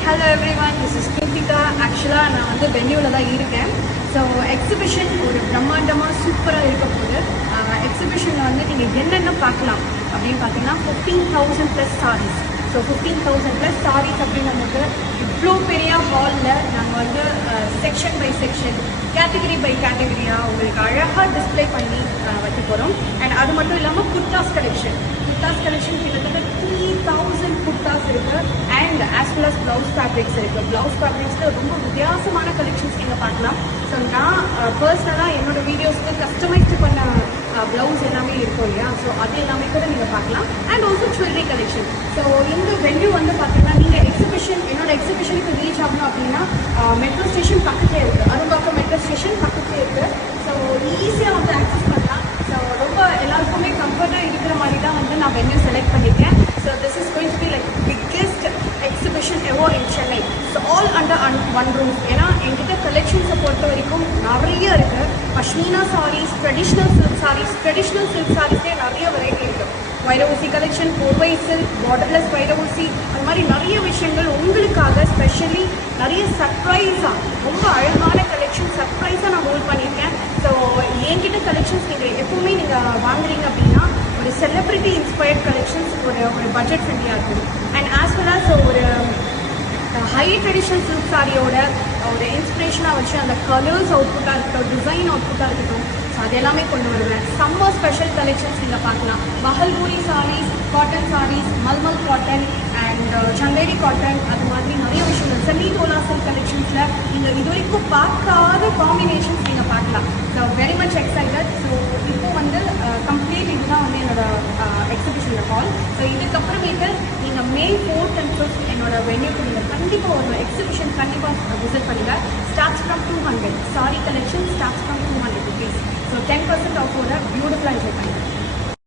hello everyone. This is Kritika. Actually, நான் வந்து வென்யூல தான் இருக்கேன். ஸோ எக்ஸிபிஷன் ஒரு பிரம்மாண்டமாக சூப்பராக இருக்க போகுது. எக்ஸிபிஷனில் வந்து நீங்கள் என்னென்ன பார்க்கலாம் அப்படின்னு பார்த்தீங்கன்னா 15,000+ sarees. ஸோ 15,000+ sarees அப்படின்னும்போது இவ்வளோ பெரிய ஹாலில் நாங்கள் வந்து section by section category by கேட்டகரியாக உங்களுக்கு அழகாக டிஸ்பிளே பண்ணி வைக்க போகிறோம். அண்ட் அது மட்டும் இல்லாமல் குர்தாஸ் கலெக்ஷன் கிட்டத்தட்ட 3,000 குர்தாஸ் இருக்குது. And as well as blouse fabrics இருக்குது. ப்ளவுஸ் ஃபேப்ரிக்ஸில் ரொம்ப வித்தியாசமான கலெக்ஷன்ஸ் நீங்கள் பார்க்கலாம். ஸோ நான் பர்சனலாக என்னோடய வீடியோஸ்க்கு கஸ்டமைஸ்டு பண்ண ப்ளவுஸ் எல்லாமே இருக்கும் இல்லையா, ஸோ அது எல்லாமே கூட நீங்கள் பார்க்கலாம். And also jewellery collection. So இந்த வென்யூ வந்து பார்த்தீங்கன்னா நீங்கள் என்னோட எக்ஸிபிஷனுக்கு ரீச் ஆகணும் அப்படின்னா மெட்ரோ ஸ்டேஷன் பக்கத்துலேயே இருக்குது. அரும்பாக்கம் மெட்ரோ ஸ்டேஷன் பக்கத்துலேயே இருக்குது. ஸோ ஈஸியாக வந்து ஆக்சஸ் பண்ணலாம். ஸோ ரொம்ப எல்லாருக்குமே கம்ஃபர்ட்டாக இருக்கிற மாதிரி தான் வந்து நான் வென்யூ செலக்ட் பண்ணியிருக்கேன். So this is going to be like biggest exhibition ever in Chennai. So all under one room. ஏன்னா என்கிட்ட கலெக்ஷன்ஸை பொறுத்த வரைக்கும் நிறைய இருக்குது. பஷ்மீனா சாரீஸ், ட்ரெடிஷ்னல் சில்க் சாரீஸ்லேயே நிறைய வெரைட்டி இருக்குது. வைரவூசி கலெக்ஷன், கோவை சில்க், பார்டர்லெஸ் வைரவூசி, அது மாதிரி நிறைய விஷயங்கள் உங்களுக்காக ஸ்பெஷலி நிறைய சர்ப்ரைஸாக ரொம்ப அழகான கலெக்ஷன் சர்ப்ரைஸாக நான் ஹோல்ட் பண்ணியிருக்கேன். ஸோ என்கிட்ட கலெக்ஷன்ஸ் நீங்கள் எப்போவுமே நீங்கள் வாங்குறீங்க அப்படின்னா ஒரு செலிப்ரிட்டி இன்ஸ்பயர்ட் கலெக்ஷன்ஸ் ஒரு பட்ஜெட் ஃப்ரெண்ட்லியாக இருக்கும். அண்ட் ஆஸ் வெல் அஸ் ஒரு ஹை ட்ரெடிஷ்னல் சில்க் சாரியோட ஒரு இன்ஸ்பிரேஷனாக வச்சு அந்த கலர்ஸ் அவுட்புட்டாக இருக்கட்டும், டிசைன் அவுட்புட்டாக இருக்கட்டும், ஸோ அது எல்லாமே கொண்டு வருவேன். சம்மர் ஸ்பெஷல் கலெக்ஷன்ஸ் நீங்கள் பார்க்கலாம். மஹல்பூரி சாரீஸ், காட்டன் சாரீஸ், மல்மல் காட்டன் அண்ட் சந்தேரி காட்டன், அது மாதிரி நிறைய விஷயங்கள். செமி டோலா சில்க் கலெக்ஷன்ஸில் நீங்கள் இது வரைக்கும் பார்க்காத காம்பினேஷன்ஸ் நீங்கள் பார்க்கலாம். So very much excited. So இப்போ வந்து கம்ப்ளீட் இதுதான் வந்து என்னோட எக்ஸிபிஷனில் ஹால். ஸோ இதுக்கப்புறமேட்டு நீங்கள் May 4th and 5th என்னோட வென்யூக்கு நீங்கள் கண்டிப்பாக ஒரு எக்ஸிபிஷன் கண்டிப்பாக விசிட் பண்ணுங்கள். Starts from 200. Sorry collection starts from 200 rupees. So 10% ஆஃபோட பியூட்டிஃபுல்லாக என்ஜாய் பண்ணுங்கள்.